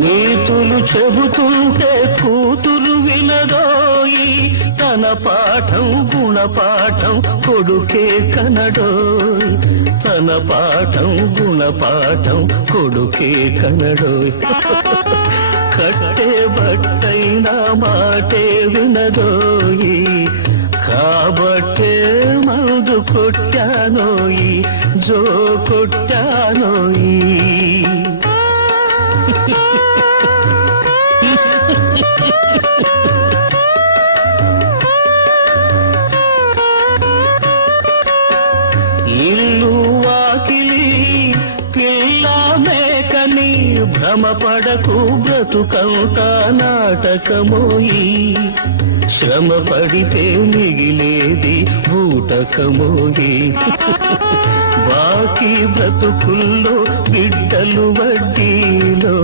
నీతులు చెబుతుంటే కూతురు వినదోయి, తన పాఠం గుణపాఠం కొడుకే కనడోయ్, తన పాఠం గుణపాఠం కొడుకే కనడోయ్. కట్టే బట్టైనా మాటే వినదోయి, కాబట్టే మందు కొట్టానోయి, జో కొట్టానోయి. ఇల్లు వాకిలి పిల్ల మేకని భ్రమపడకు, బ్రతుకంతా నాటకమోయి, శ్రమ పడితే మిగిలేది బూటకమోయి. బాకీ బ్రతుకుల్లో బిడ్డలు వడ్డీలో